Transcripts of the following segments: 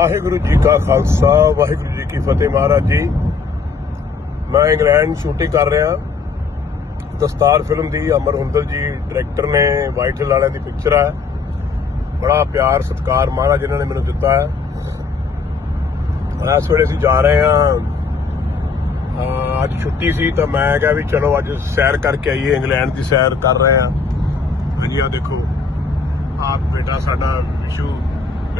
ਵਾਹਿਗੁਰੂ ਜੀ ਕਾ ਖਾਲਸਾ, ਵਾਹਿਗੁਰੂ ਜੀ ਕੀ ਫਤਿਹ ਮਹਾਰਾਜ ਜੀ। ਮੈਂ England shooting ਕਰ ਰਿਹਾ। ਦਸਤਾਰ ਫਿਲਮ ਦੀ ਅਮਰ ਹੁੰਦਲ ਜੀ ਡਾਇਰੈਕਟਰ ਨੇ ਵਾਈਟ ਹਿੱਲ ਵਾਲਿਆਂ ਦੀ ਪਿਕਚਰ ਹੈ ਬੜਾ ਪਿਆਰ, ਸਤਿਕਾਰ ਮਹਾਰਾਜ ਇਹਨਾਂ ਨੇ ਮੈਨੂੰ ਦਿੱਤਾ ਹੈ। ਇਸ ਵੇਲੇ ਅਸੀਂ ਜਾ ਰਹੇ ਹਾਂ। ਅੱਜ ਛੁੱਟੀ ਸੀ ਤਾਂ ਮੈਂ ਕਿਹਾ ਵੀ ਚਲੋ ਅੱਜ ਸੈਰ ਕਰਕੇ ਆਈਏ, ਇੰਗਲੈਂਡ ਦੀ ਸੈਰ ਕਰ ਰਹੇ ਹਾਂ। ਹਾਂਜੀ ਆ ਦੇਖੋ। ਆਪ ਬੇਟਾ ਸਾਡਾ ਵਿਸ਼ੂ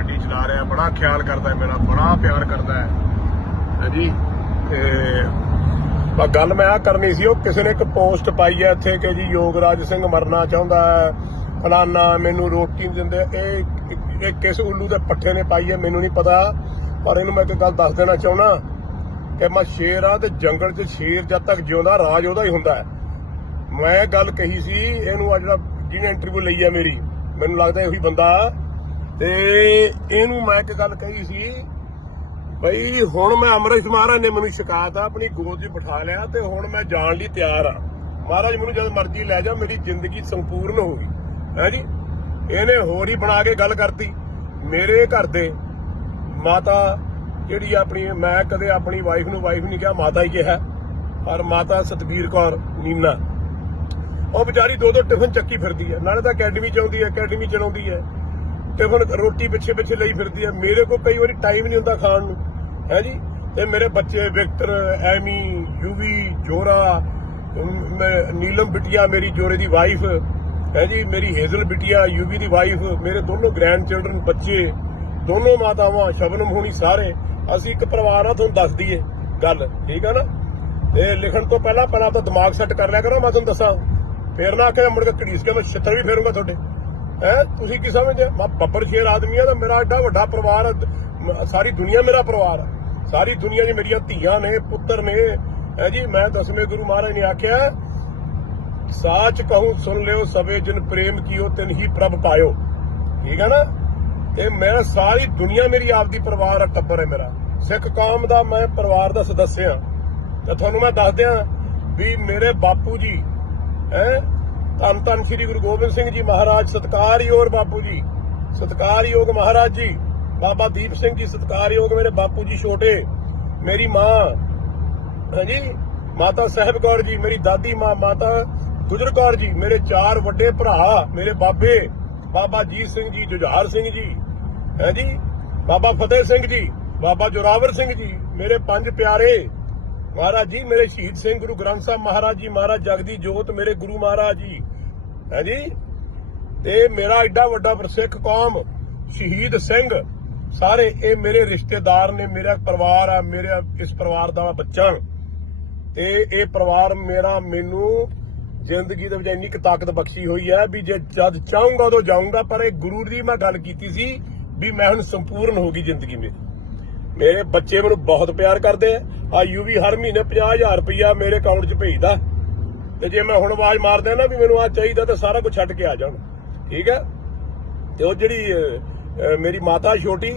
ਗੱਡੀ ਚਲਾ ਰਿਹਾ ਬੜਾ ਖਿਆਲ ਕਰਦਾ ਮੇਰਾ, ਬੜਾ ਪਿਆਰ ਕਰਦਾ ਹੈ। ਹਾਂਜੀ, ਤੇ ਪਰ ਗੱਲ ਮੈਂ ਆ ਕਰਨੀ ਸੀ, ਉਹ ਕਿਸੇ ਨੇ ਇੱਕ ਪੋਸਟ ਪਾਈ ਹੈ ਇੱਥੇ ਕਿ ਜੀ ਯੋਗਰਾਜ ਸਿੰਘ ਮਰਨਾ ਚਾਹੁੰਦਾ ਹੈ, ਫਲਾਨਾ ਮੈਨੂੰ ਰੋਟੀ ਨਹੀਂ ਦਿੰਦੇ, ਇਹ ਇਹ ਕਿਸ ਉੱਲੂ ਦੇ ਪੱਠੇ ਨੇ ਪਾਈ ਹੈ, ਮੈਨੂੰ ਨਹੀਂ ਪਤਾ, ਪਰ ਇਹਨੂੰ ਮੈਂ ਇੱਕ ਗੱਲ ਦੱਸ ਦੇਣਾ ਚਾਹੁੰਦਾ ਕਿ ਮੈਂ ਸ਼ੇਰ ਆ ਤੇ ਜੰਗਲ 'ਚ ਸ਼ੇਰ ਜਦ ਤੱਕ ਜਿਉਂਦਾ, ਰਾਜ ਉਹਦਾ ਹੀ ਹੁੰਦਾ ਹੈ। ਮੈਂ ਗੱਲ ਕਹੀ ਸੀ, ਇਹਨੂੰ ਆ ਜਿਹੜਾ ਜਿਹਨੇ ਇੰਟਰਵਿਊ ਲਈ ਹੈ ਮੇਰੀ, ਮੈਨੂੰ ਲੱਗਦਾ ਇਹੀ ਬੰਦਾ ਤੇ ਇਹਨੂੰ ਮੈਂ ਇੱਕ ਗੱਲ ਕਹੀ ਸੀ, ਬਈ ਹੁਣ ਮੈਂ ਅੰਮ੍ਰਿਤ ਮਹਾਰਾਜ ਨੇ ਮੈਨੂੰ ਸ਼ਿਕਾਇਤ ਆ ਆਪਣੀ ਗੋਦ 'ਚ ਬਿਠਾ ਲਿਆ ਤੇ ਹੁਣ ਮੈਂ ਜਾਣ ਲਈ ਤਿਆਰ ਆ। ਮਹਾਰਾਜ ਮੈਨੂੰ ਜਦ ਮਰਜ਼ੀ ਲੈ ਜਾ, ਮੇਰੀ ਜ਼ਿੰਦਗੀ ਸੰਪੂਰਨ ਹੋ ਗਈ। ਹੈ ਜੀ? ਇਹਨੇ ਹੋਰ ਹੀ ਬਣਾ ਕੇ ਗੱਲ ਕਰਤੀ। ਮੇਰੇ ਘਰ ਦੇ ਮਾਤਾ ਜਿਹੜੀ ਆਪਣੀ, ਮੈਂ ਕਦੇ ਆਪਣੀ ਵਾਈਫ ਨੂੰ ਵਾਈਫ ਨਹੀਂ ਕਿਹਾ, ਮਾਤਾ ਹੀ ਕਿਹਾ। ਪਰ ਮਾਤਾ ਸਤਬੀਰ ਕੌਰ ਨੀਨਾ। ਉਹ ਵਿਚਾਰੀ ਦੋ ਦੋ ਟਿਫਨ ਚੱਕੀ ਫਿਰਦੀ ਹੈ। ਨਾਲੇ ਤਾਂ ਅਕੈਡਮੀ ਚ ਆਉਂਦੀ ਹੈ ਅਕੈਡਮੀ ਚਲਾਉਂਦੀ ਹੈ। ਹੁਣ ਰੋਟੀ ਪਿੱਛੇ ਪਿੱਛੇ ਲਈ ਫਿਰਦੀ ਹੈ। ਮੇਰੇ ਕੋਲ ਕਈ ਵਾਰੀ ਟਾਈਮ ਨਹੀਂ ਹੁੰਦਾ ਖਾਣ ਨੂੰ। ਹੈ ਜੀ? ਤੇ ਮੇਰੇ ਬੱਚੇ ਵਿਕਟਰ, ਐਮੀ, ਯੂਵੀ, ਜੋਰਾ ਨੀਲਮ ਬਿਟਿਆ ਮੇਰੀ ਜੋਰੇ ਦੀ ਵਾਈਫ ਹੈ ਜੀ? ਮੇਰੀ ਹੇਜ਼ਲ ਬਿਟਿਆ, ਯੂਵੀ ਦੀ ਵਾਈਫ ਮੇਰੇ ਦੋਨੋਂ ਗ੍ਰੈਂਡ ਚਿਲਡਰਨ ਬੱਚੇ, ਦੋਨੋਂ ਮਾਤਾਵਾਂ, ਸ਼ਬਨਮ ਹੋਣੀ ਸਾਰੇ। ਅਸੀਂ ਇੱਕ ਪਰਿਵਾਰ ਆ, ਤੁਹਾਨੂੰ ਦੱਸ ਦਈਏ ਗੱਲ, ਠੀਕ ਹੈ ਨਾ? ਤੇ ਲਿਖਣ ਤੋਂ ਪਹਿਲਾਂ ਪਹਿਲਾਂ ਤਾਂ ਦਿਮਾਗ ਸੈੱਟ ਕਰ ਲਿਆ ਕਰੋ, ਮੈਂ ਤੁਹਾਨੂੰ ਦੱਸਾਂ। ਫੇਰ ਨਾ ਆਖਿਆ ਮੁੜ ਕੇ ਘੜੀਸ ਕੇ ਮੈਂ ਛਿੱਤਰ ਵੀ ਫੇਰੂੰਗਾ ਤੁਹਾਡੇ। ਹੈ? ਤੁਸੀਂ ਕੀ ਸਮਝਦੇ? ਮੈਂ ਬੱਬਰ ਸ਼ੇਰ ਆਦਮੀ ਆ ਤਾਂ ਮੇਰਾ ਐਡਾ ਵੱਡਾ ਪਰਿਵਾਰ ਆ, ਸਾਰੀ ਦੁਨੀਆ ਮੇਰਾ ਪਰਿਵਾਰ ਆ ਸਾਰੀ ਦੁਨੀਆ 'ਚ ਮੇਰੀਆਂ ਧੀਆਂ ਨੇ ਪੁੱਤਰ ਨੇ। ਹੈ ਜੀ ਮੈਂ ਦਸਵੇਂ ਗੁਰੂ ਮਹਾਰਾਜ ਨੇ ਆਖਿਆ ਸਾਚ ਕਹੂੰ ਸੁਣ ਲਿਓ ਸਵੇ ਜਿਨ ਪ੍ਰੇਮ ਕੀਓ ਤਿਨ ਹੀ ਪ੍ਰਭ ਪਾਇਓ। ਠੀਕ ਹੈ ਨਾ? ਤੇ ਮੈਂ ਸਾਰੀ ਦੁਨੀਆ ਮੇਰੀ ਆਪਦੀ ਪਰਿਵਾਰ ਆ ਟੱਬਰ ਹੈ ਮੇਰਾ। ਸਿੱਖ ਕੌਮ ਦਾ ਮੈਂ ਪਰਿਵਾਰ ਦਾ ਸਦੱਸਿਆ ਤੇ ਤੁਹਾਨੂੰ ਮੈਂ ਦੱਸ ਦਿਆਂ ਵੀ ਮੇਰੇ ਬਾਪੂ ਜੀ ਹੈ ਧੰਨ ਧੰਨ ਸ੍ਰੀ ਗੁਰੂ ਗੋਬਿੰਦ ਸਿੰਘ ਜੀ ਮਹਾਰਾਜ, ਸਤਕਾਰਯੋਗ ਬਾਪੂ ਜੀ, ਸਤਕਾਰਯੋਗ ਮਹਾਰਾਜ ਜੀ, ਬਾਬਾ ਦੀਪ ਸਿੰਘ ਜੀ ਸਤਕਾਰਯੋਗ ਮੇਰੇ ਬਾਪੂ ਜੀ ਛੋਟੇ, ਮੇਰੀ ਮਾਂ, ਹਾਂਜੀ, ਮਾਤਾ ਸਾਹਿਬ ਕੌਰ ਜੀ, ਮੇਰੀ ਦਾਦੀ ਮਾਂ, ਮਾਤਾ ਗੁਜਰ ਕੌਰ ਜੀ, ਮੇਰੇ ਚਾਰ ਵੱਡੇ ਭਰਾ, ਮੇਰੇ ਬਾਬੇ, ਬਾਬਾ ਜੀਤ ਸਿੰਘ ਜੀ, ਜੁਝਾਰ ਸਿੰਘ ਜੀ, ਹਾਂਜੀ, ਬਾਬਾ ਫਤਿਹ ਸਿੰਘ ਜੀ, ਬਾਬਾ ਜੋਰਾਵਰ ਸਿੰਘ ਜੀ, ਮੇਰੇ ਪੰਜ ਪਿਆਰੇ, ਮਹਾਰਾਜ ਜੀ, ਮੇਰੇ ਸ਼ਹੀਦ ਸਿੰਘ ਗੁਰੂ ਗ੍ਰੰਥ ਸਾਹਿਬ ਮਹਾਰਾਜ ਜੀ, ਮਹਾਰਾਜ ਜਗਦੀ ਜੋਤ, ਮੇਰੇ ਗੁਰੂ ਮਹਾਰਾਜ ਜੀ ਹਾਂਜੀ ਤੇ ਮੇਰਾ ਐਡਾ ਵੱਡਾ ਸਿੱਖ ਕੌਮ, ਸ਼ਹੀਦ ਸਿੰਘ, ਸਾਰੇ ਇਹ ਮੇਰੇ ਰਿਸ਼ਤੇਦਾਰ ਨੇ, ਮੇਰਾ ਪਰਿਵਾਰ ਆ, ਮੇਰਾ ਇਸ ਪਰਿਵਾਰ ਦਾ ਬੱਚਾ ਤੇ ਇਹ ਪਰਿਵਾਰ ਮੇਰਾ, ਮੈਨੂੰ ਜ਼ਿੰਦਗੀ ਦੇ ਵਿੱਚ ਇੰਨੀ ਕੁ ਤਾਕਤ ਬਖਸ਼ੀ ਹੋਈ ਹੈ ਵੀ ਜੇ ਜਦ ਚਾਹੂੰਗਾ ਉਦੋਂ ਜਾਊਂਗਾ, ਪਰ ਇਹ ਗੁਰੂ ਦੀ ਮੈਂ ਗੱਲ ਕੀਤੀ ਸੀ ਵੀ ਮੈਂ ਹੁਣ ਸੰਪੂਰਨ ਹੋ ਗਈ ਜ਼ਿੰਦਗੀ ਮੇਰੀ। ਮੇਰੇ ਬੱਚੇ ਮੈਨੂੰ ਬਹੁਤ ਪਿਆਰ ਕਰਦੇ ਆ। ਆ ਯੂਵੀ ਹਰ ਮਹੀਨੇ 50000 ਰੁਪਇਆ ਮੇਰੇ ਅਕਾਊਂਟ 'ਚ ਭੇਜਦਾ। ਤੇ ਜੇ ਮੈਂ ਹੁਣ ਆਵਾਜ਼ ਮਾਰਦਾ ਨਾ ਵੀ ਮੈਨੂੰ ਆ ਚਾਹੀਦਾ ਤਾਂ ਸਾਰਾ ਕੁਝ ਛੱਡ ਕੇ ਆ ਜਾਣ ਠੀਕ ਹੈ? ਤੇ ਉਹ ਜਿਹੜੀ ਮੇਰੀ ਮਾਤਾ ਛੋਟੀ,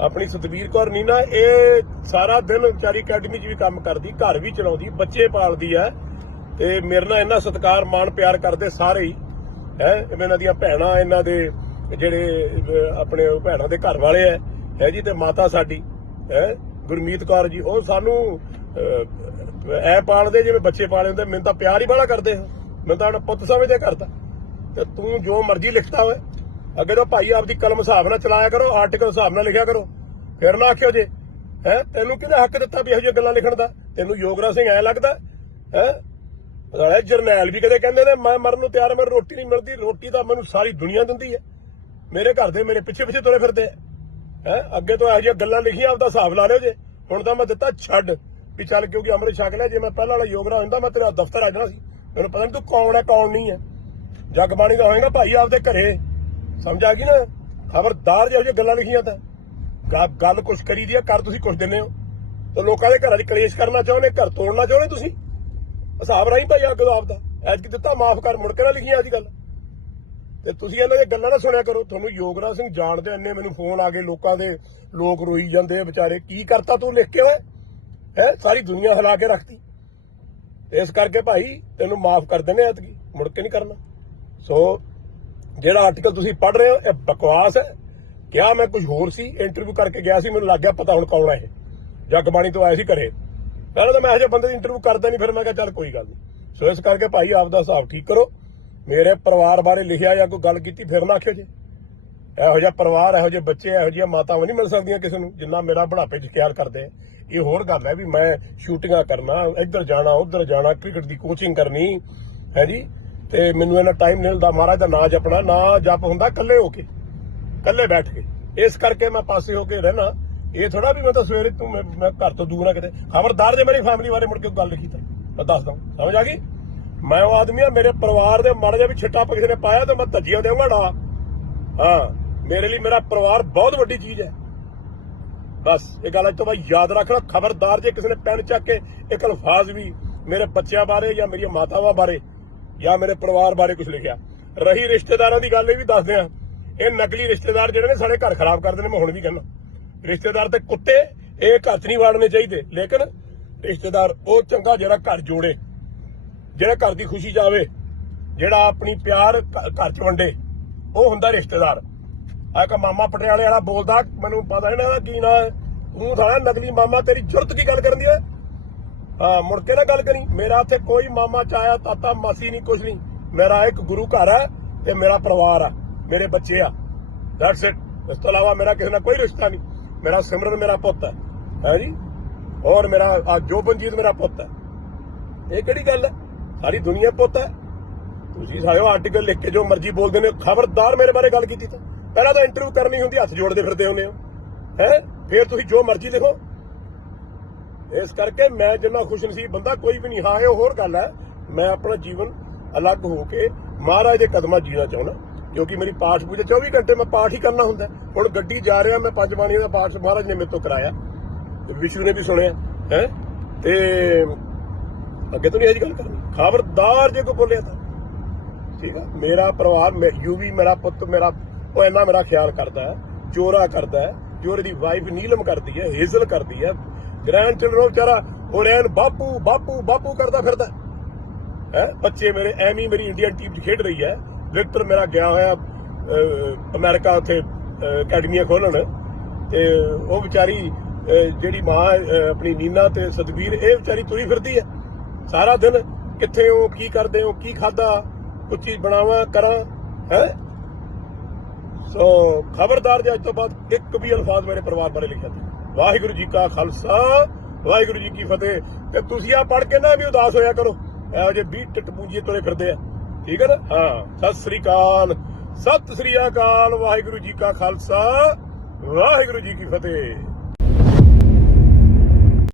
ਆਪਣੀ ਸਤਵੀਰ ਕੌਰ ਨੀਨਾ, ਇਹ ਸਾਰਾ ਦਿਨ ਵਿਚਾਰੀ ਅਕੈਡਮੀ 'ਚ ਵੀ ਕੰਮ ਕਰਦੀ, ਘਰ ਵੀ ਚਲਾਉਂਦੀ, ਬੱਚੇ ਪਾਲਦੀ ਹੈ। ਤੇ ਮੇਰੇ ਨਾਲ ਇੰਨਾ ਸਤਿਕਾਰ, ਮਾਣ, ਪਿਆਰ ਕਰਦੇ ਸਾਰੇ ਹੀ, ਹੈ? ਇਹਨਾਂ ਦੀਆਂ ਭੈਣਾਂ, ਇਹਨਾਂ ਦੇ ਜਿਹੜੇ ਆਪਣੇ ਭੈਣਾਂ ਦੇ ਘਰ ਵਾਲੇ ਹੈ ਹੈ ਜੀ? ਤੇ ਮਾਤਾ ਸਾਡੀ, ਹੈ? ਗੁਰਮੀਤ ਕੌਰ ਜੀ, ਉਹ ਸਾਨੂੰ ਐ ਪਾਲਦੇ, ਜਿਵੇਂ ਬੱਚੇ ਪਾਲੇ ਹੁੰਦੇ, ਮੈਨੂੰ ਤਾਂ ਪਿਆਰ ਹੀ ਬੜਾ ਕਰਦੇ ਆ। ਮੈਨੂੰ ਤਾਂ ਆਪਣਾ ਪੁੱਤ ਸਮਝਦੇ ਕਰਦਾ ਤੇ ਤੂੰ ਜੋ ਮਰਜ਼ੀ ਲਿਖਤਾ ਹੋਏ ਅੱਗੇ ਤੋਂ ਭਾਈ ਆਪਦੀ ਕਲਮ ਹਿਸਾਬ ਨਾਲ ਚਲਾਇਆ ਕਰੋ ਆਰਟੀਕਲ ਹਿਸਾਬ ਨਾਲ ਲਿਖਿਆ ਕਰੋ। ਫਿਰ ਨਾ ਆਖਿਓ ਜੇ, ਹੈ, ਤੈਨੂੰ ਕਿਹਦਾ ਹੱਕ ਦਿੱਤਾ ਵੀ ਇਹੋ ਜਿਹੀਆਂ ਗੱਲਾਂ ਲਿਖਣ ਦਾ? ਤੈਨੂੰ ਯੋਗਰਾ ਸਿੰਘ ਐ ਲੱਗਦਾ, ਹੈ? ਨਾਲੇ ਜਰਨੈਲ ਵੀ ਕਦੇ ਕਹਿੰਦੇ ਨੇ, ਮੈਂ ਮਰਨ ਨੂੰ ਤਿਆਰ ਮੈਨੂੰ ਰੋਟੀ ਨਹੀਂ ਮਿਲਦੀ, ਰੋਟੀ ਤਾਂ ਮੈਨੂੰ ਸਾਰੀ ਦੁਨੀਆ ਦਿੰਦੀ ਹੈ ਮੇਰੇ ਘਰ ਦੇ ਮੇਰੇ ਪਿੱਛੇ ਪਿੱਛੇ ਤੁਰੇ ਫਿਰਦੇ ਆ। ਹੈ, ਅੱਗੇ ਤੋਂ ਇਹੋ ਜਿਹੀਆਂ ਗੱਲਾਂ ਲਿਖੀਆਂ, ਆਪਦਾ ਹਿਸਾਬ ਲਾ ਲਿਓ ਜੇ। ਹੁਣ ਤਾਂ ਮੈਂ ਦਿੱਤਾ ਛੱਡ। ਵੀ ਚੱਲ ਕਿਉਂਕਿ ਅੰਮ੍ਰਿਤ ਛਕ ਲਿਆ, ਜੇ ਮੈਂ ਪਹਿਲਾਂ ਵਾਲਾ ਯੋਗਰਾ ਹੁੰਦਾ, ਮੈਂ ਤੇਰਾ ਦਫ਼ਤਰ ਆ ਜਾਣਾ ਸੀ। ਮੈਨੂੰ ਪਤਾ ਨਹੀਂ ਤੂੰ ਕੌਣ ਹੈ, ਕੌਣ ਨਹੀਂ ਹੈ। ਜਗਬਾਣੀ ਦਾ ਹੋਏਗਾ, ਭਾਈ ਆਪਦੇ ਘਰੇ। ਸਮਝ ਆ ਗਈ ਨਾ? ਖਬਰਦਾਰ ਜਿਹੋ ਜਿਹੀਆਂ ਗੱਲਾਂ ਲਿਖੀਆਂ ਤਾਂ। ਗੱਲ ਕੁਛ ਕਰੀ ਦੀ ਆ, ਕਰ ਤੁਸੀਂ ਕੁਛ ਦਿੰਦੇ ਹੋ। ਤੇ ਲੋਕਾਂ ਦੇ ਘਰਾਂ 'ਚ ਕਲੇਸ਼ ਕਰਨਾ ਚਾਹੁੰਦੇ, ਘਰ ਤੋੜਨਾ ਚਾਹੁੰਦੇ ਤੁਸੀਂ? ਹਿਸਾਬ ਰਾਹੀਂ ਭਾਈ ਅੱਗੇ ਆਪਦਾ। ਐਤਕੀ ਦਿੱਤਾ, ਮਾਫ ਕਰ, ਮੁੜ ਕੇ ਨਾ ਲਿਖੀਆਂ ਅੱਜ ਗੱਲ ਤੇ ਤੁਸੀਂ ਇਹਨਾਂ ਦੀਆਂ ਗੱਲਾਂ ਨਾ ਸੁਣਿਆ ਕਰੋ। ਤੁਹਾਨੂੰ ਯੋਗਰਾਜ ਸਿੰਘ ਜਾਣਦੇ ਇੰਨੇ ਮੈਨੂੰ ਫੋਨ ਆ ਗਏ, ਲੋਕਾਂ ਦੇ ਲੋਕ ਰੋਈ ਜਾਂਦੇ ਆ, ਵਿਚਾਰੇ, ਕੀ ਕਰਤਾ ਤੂੰ ਲਿਖ ਕੇ ਓਏ? ਹੈ, ਸਾਰੀ ਦੁਨੀਆ ਹਿਲਾ ਕੇ ਰੱਖਤੀ। ਇਸ ਕਰਕੇ ਭਾਈ ਤੈਨੂੰ ਮਾਫ ਕਰ ਦਿੰਦੇ ਆ ਐਤਕੀ, ਮੁੜ ਕੇ ਨਹੀਂ ਕਰਨਾ। ਸੋ ਜਿਹੜਾ ਆਰਟੀਕਲ ਤੁਸੀਂ ਪੜ੍ਹ ਰਹੇ ਹੋ, ਇਹ ਬਕਵਾਸ ਹੈ। ਕਿਹਾ ਮੈਂ ਕੁਝ ਹੋਰ ਸੀ ਇੰਟਰਵਿਊ ਕਰਕੇ ਗਿਆ ਸੀ, ਮੈਨੂੰ ਲੱਗ ਗਿਆ ਪਤਾ ਹੁਣ ਕੌਣ ਹੈ ਇਹ। ਜਗਬਾਣੀ ਤੋਂ ਆਏ ਸੀ ਘਰੇ। ਪਹਿਲਾਂ ਤਾਂ ਮੈਂ ਇਹੋ ਜਿਹੇ ਬੰਦੇ ਦੀ ਇੰਟਰਵਿਊ ਕਰਦਾ ਨਹੀਂ, ਫਿਰ ਮੈਂ ਕਿਹਾ ਚੱਲ ਕੋਈ ਗੱਲ ਨਹੀਂ। ਸੋ ਇਸ ਕਰਕੇ ਭਾਈ ਆਪ ਦਾ ਹਿਸਾਬ ਠੀਕ ਕਰੋ। ਮੇਰੇ ਪਰਿਵਾਰ ਬਾਰੇ ਲਿਖਿਆ ਜਾਂ ਕੋਈ ਗੱਲ ਕੀਤੀ, ਫਿਰ ਨਾ ਆਖਿਓ ਜੀ। ਇਹੋ ਜਿਹਾ ਪਰਿਵਾਰ, ਇਹੋ ਜਿਹੇ ਬੱਚੇ, ਇਹੋ ਜਿਹੀਆਂ ਮਾਤਾਵਾਂ ਨਹੀਂ ਮਿਲ ਸਕਦੀਆਂ ਕਿਸੇ ਨੂੰ, ਜਿੰਨਾ ਮੇਰਾ ਬੁਢਾਪੇ 'ਚ ਖਿਆਲ ਕਰਦੇ। ਇਹ ਹੋਰ ਗੱਲ ਹੈ ਵੀ ਮੈਂ ਸ਼ੂਟਿੰਗਾਂ ਕਰਨਾ, ਇੱਧਰ ਜਾਣਾ, ਉੱਧਰ ਜਾਣਾ, ਕ੍ਰਿਕਟ ਦੀ ਕੋਚਿੰਗ ਕਰਨੀ, ਹੈ ਜੀ? ਤੇ ਮੈਨੂੰ ਇਹਨਾਂ ਟਾਈਮ ਨਹੀਂ ਮਿਲਦਾ ਮਹਾਰਾਜ ਦਾ ਨਾਂ ਜਪਣਾ, ਨਾ ਜਪ ਹੁੰਦਾ ਇਕੱਲੇ ਹੋ ਕੇ, ਇਕੱਲੇ ਬੈਠ ਕੇ। ਇਸ ਕਰਕੇ ਮੈਂ ਪਾਸੇ ਹੋ ਕੇ ਰਹਿਣਾ। ਇਹ ਥੋੜਾ ਵੀ ਮੈਂ ਤਾਂ ਸਵੇਰੇ ਤੂੰ ਮੈਂ ਘਰ ਤੋਂ ਦੂਰ ਆ ਕਿਤੇ। ਖਬਰਦਾਰ ਜੇ ਮੇਰੀ ਫੈਮਿਲੀ ਬਾਰੇ ਮੁੜ ਕੇ ਗੱਲ ਲਿਖੀ ਤਾਂ ਮੈਂ ਦੱਸਦਾ ਸਮਝ ਆ ਗਈ? ਮੈਂ ਉਹ ਆਦਮੀ ਆ, ਮੇਰੇ ਪਰਿਵਾਰ ਦੇ ਮੜ ਜਾ ਵੀ ਛਿੱਟਾ ਕਿਸੇ ਨੇ ਪਾਇਆ ਤੇ ਮੈਂ ਧੱਜੀਆਂ ਦੇਵਾਂਗਾ ਡਾ ਹਾਂ। ਮੇਰੇ ਲਈ ਮੇਰਾ ਪਰਿਵਾਰ ਬਹੁਤ ਵੱਡੀ ਚੀਜ਼ ਹੈ। ਬਸ, ਇਹ ਗੱਲ ਅੱਜ ਤੋਂ ਬਾਅਦ ਯਾਦ ਰੱਖਣਾ ਖਬਰਦਾਰ ਜੇ ਕਿਸੇ ਨੇ ਪੈਨ ਚੱਕ ਕੇ ਇੱਕ ਅਲਫਾਜ਼ ਵੀ ਮੇਰੇ ਬੱਚਿਆਂ ਬਾਰੇ ਜਾਂ ਮੇਰੀਆਂ ਮਾਤਾਵਾਂ ਬਾਰੇ ਜਾਂ ਮੇਰੇ ਪਰਿਵਾਰ ਬਾਰੇ ਕੁਝ ਲਿਖਿਆ। ਰਹੀ ਰਿਸ਼ਤੇਦਾਰਾਂ ਦੀ ਗੱਲ ਇਹ ਵੀ ਦੱਸਦੇ ਆ ਇਹ ਨਕਲੀ ਰਿਸ਼ਤੇਦਾਰ ਜਿਹੜੇ ਨੇ ਸਾਡੇ ਘਰ ਖਰਾਬ ਕਰਦੇ ਨੇ, ਮੈਂ ਹੁਣ ਵੀ ਕਹਿੰਦਾ। ਰਿਸ਼ਤੇਦਾਰ ਤੇ ਕੁੱਤੇ, ਇਹ ਘਰ 'ਚ ਨਹੀਂ ਵਾੜਨੇ ਚਾਹੀਦੇ। ਲੇਕਿਨ ਰਿਸ਼ਤੇਦਾਰ ਉਹ ਚੰਗਾ ਜਿਹੜਾ ਘਰ ਜੋੜੇ, ਜਿਹੜਾ ਘਰ ਦੀ ਖੁਸ਼ੀ ਜਾਵੇ, ਜਿਹੜਾ ਆਪਣੀ ਪਿਆਰ ਘਰ 'ਚ ਵੰਡੇ, ਉਹ ਹੁੰਦਾ ਰਿਸ਼ਤੇਦਾਰ। ਆ ਇੱਕ ਮਾਮਾ ਪਟਿਆਲੇ ਵਾਲਾ ਬੋਲਦਾ, ਮੈਨੂੰ ਪਤਾ ਨਹੀਂ ਇਹਦਾ ਕੀ ਨਾਂ ਤੂੰ ਸਾਲਾ ਨਕਲੀ ਮਾਮਾ, ਤੇਰੀ ਜ਼ਰੂਰਤ ਕੀ ਗੱਲ ਕਰਨ ਦੀ ਹੈ? ਹਾਂ ਮੁੜ ਕੇ ਨਾ ਗੱਲ ਕਰੀ। ਮੇਰਾ ਇੱਥੇ ਕੋਈ ਮਾਮਾ ਚਾਇਆ, ਤਾਤਾ, ਮਾਸੀ ਨਹੀਂ ਕੁਝ ਨਹੀਂ ਮੇਰਾ ਇੱਕ ਗੁਰੂ ਘਰ ਹੈ ਤੇ ਮੇਰਾ ਪਰਿਵਾਰ ਆ, ਮੇਰੇ ਬੱਚੇ ਆ। ਦੈਟਸ ਇਟ ਇਸ ਤੋਂ ਇਲਾਵਾ ਮੇਰਾ ਕਿਸੇ ਨਾਲ ਕੋਈ ਰਿਸ਼ਤਾ ਨਹੀਂ ਮੇਰਾ ਸਿਮਰਨ ਮੇਰਾ ਪੁੱਤ ਹੈ। ਹੈ ਜੀ? ਔਰ ਮੇਰਾ, ਆ ਜੋਬਨਜੀਤ ਮੇਰਾ ਪੁੱਤ ਹੈ। ਇਹ ਕਿਹੜੀ ਗੱਲ ਹੈ? ਸਾਰੀ ਦੁਨੀਆ ਪੁੱਤ ਹੈ। ਤੁਸੀਂ ਸਾਇਓ ਆਰਟੀਕਲ ਲਿਖ ਕੇ ਜੋ ਮਰਜ਼ੀ ਬੋਲਦੇ ਨੇ, ਖਬਰਦਾਰ ਮੇਰੇ ਬਾਰੇ ਗੱਲ ਕੀਤੀ ਤਾਂ। ਪਹਿਲਾਂ ਤਾਂ ਇੰਟਰਵਿਊ ਕਰਨੀ ਹੁੰਦੀ, ਹੱਥ ਜੋੜਦੇ ਫਿਰਦੇ ਹੁੰਦੇ ਹੋ। ਹੈ? ਫਿਰ ਤੁਸੀਂ ਜੋ ਮਰਜ਼ੀ ਲਿਖੋ। ਇਸ ਕਰਕੇ ਮੈਂ ਜਿੰਨਾ ਖੁਸ਼ ਨਸੀਬ ਬੰਦਾ, ਕੋਈ ਵੀ ਨਹੀਂ। ਹਾਂ, ਇਹ ਹੋਰ ਗੱਲ ਹੈ, ਮੈਂ ਆਪਣਾ ਜੀਵਨ ਅਲੱਗ ਹੋ ਕੇ ਮਹਾਰਾਜ ਦੇ ਕਦਮਾਂ ਜੀਣਾ ਚਾਹੁੰਦਾ ਕਿਉਂਕਿ ਮੇਰੀ ਪਾਠ ਪੂਜਾ 24 ਘੰਟੇ ਮੈਂ ਪਾਠ ਹੀ ਕਰਨਾ ਹੁੰਦਾ। ਹੁਣ ਗੱਡੀ ਜਾ ਰਿਹਾ, ਮੈਂ ਪੰਜ ਬਾਣੀਆਂ ਦਾ ਪਾਠ ਮਹਾਰਾਜ ਨੇ ਮੇਰੇ ਤੋਂ ਕਰਾਇਆ। ਤੇ ਵਿਸ਼ੂ ਨੇ ਵੀ ਸੁਣਿਆ, ਹੈ? ਤੇ ਅੱਗੇ ਤੋਂ ਨਹੀਂ ਇਹ ਜਿਹੀ ਗੱਲ ਕਰਨੀ। ਖਬਰਦਾਰ ਜੇ ਕੋਈ ਬੋਲਿਆ ਤਾਂ। ਠੀਕ ਆ? ਮੇਰਾ ਪਰਿਵਾਰ, ਮੈਂ ਯੂਵੀ ਮੇਰਾ ਪੁੱਤ, ਮੇਰਾ ਉਹ ਇੰਨਾ ਮੇਰਾ ਖਿਆਲ ਕਰਦਾ ਹੈ ਚੋਰਾ ਕਰਦਾ ਹੈ ਚੋਰੇ ਦੀ ਵਾਈਫ ਨੀਲਮ ਕਰਦੀ ਹੈ ਹੇਜ਼ਲ ਕਰਦੀ ਹੈ। ਗ੍ਰੈਂਡ ਚਿਲਡਰਨ ਵਿਚਾਰਾ ਉਹ ਰਹਿਣ ਬਾਪੂ ਬਾਪੂ ਬਾਪੂ ਕਰਦਾ ਫਿਰਦਾ ਹੈ। ਬੱਚੇ ਮੇਰੇ ਐਮੀ ਮੇਰੀ ਇੰਡੀਅਨ ਟੀਮ ਖੇਡ ਰਹੀ ਹੈ। ਵਿਕਟਰ ਮੇਰਾ ਗਿਆ ਹੋਇਆ ਅਹ, ਅਮਰੀਕਾ ਉੱਥੇ ਅਕੈਡਮੀਆਂ ਖੋਲਣ ਤੇ ਉਹ ਵਿਚਾਰੀ ਜਿਹੜੀ ਮਾਂ ਆਪਣੀ ਨੀਨਾ ਤੇ ਸਤਵੀਰ ਇਹ ਵਿਚਾਰੀ ਤੁਰੀ ਫਿਰਦੀ ਹੈ। ਸਾਰਾ ਦਿਨ ਕਿੱਥੇ ਹੋ ਕੀ ਕਰਦੇ ਹੋ ਕੀ ਖਾਦਾ ਕੁਝ ਚੀਜ਼ ਬਣਾਵਾਂ ਕਰਾਂ ਹੈ? ਸੋ ਖਬਰਦਾਰ ਜੇ, ਅੱਜ ਤੋਂ ਬਾਅਦ ਇੱਕ ਵੀ ਅਲਫਾਜ਼ ਮੇਰੇ ਪਰਿਵਾਰ ਬਾਰੇ ਲਿਖਿਆ ਤੇ ਵਾਹਿਗੁਰੂ ਜੀ ਕਾ ਖਾਲਸਾ, ਵਾਹਿਗੁਰੂ ਜੀ ਕੀ ਫਤਿਹ। ਤੇ ਤੁਸੀਂ ਆ ਪੜ ਕੇ ਨਾ ਵੀ ਉਦਾਸ ਹੋਇਆ ਕਰੋ। ਇਹੋ ਜਿਹੇ 20 ਟਟਪੂਜੀਏ ਤੁਰੇ ਫਿਰਦੇ ਆ। ਠੀਕ ਹੈ ਨਾ? ਹਾਂ, ਸਤਿ ਸ੍ਰੀ ਅਕਾਲ। ਸਤਿ ਸ੍ਰੀ ਅਕਾਲ, ਵਾਹਿਗੁਰੂ ਜੀ ਕਾ ਖਾਲਸਾ, ਵਾਹਿਗੁਰੂ ਜੀ ਕੀ ਫਤਿਹ।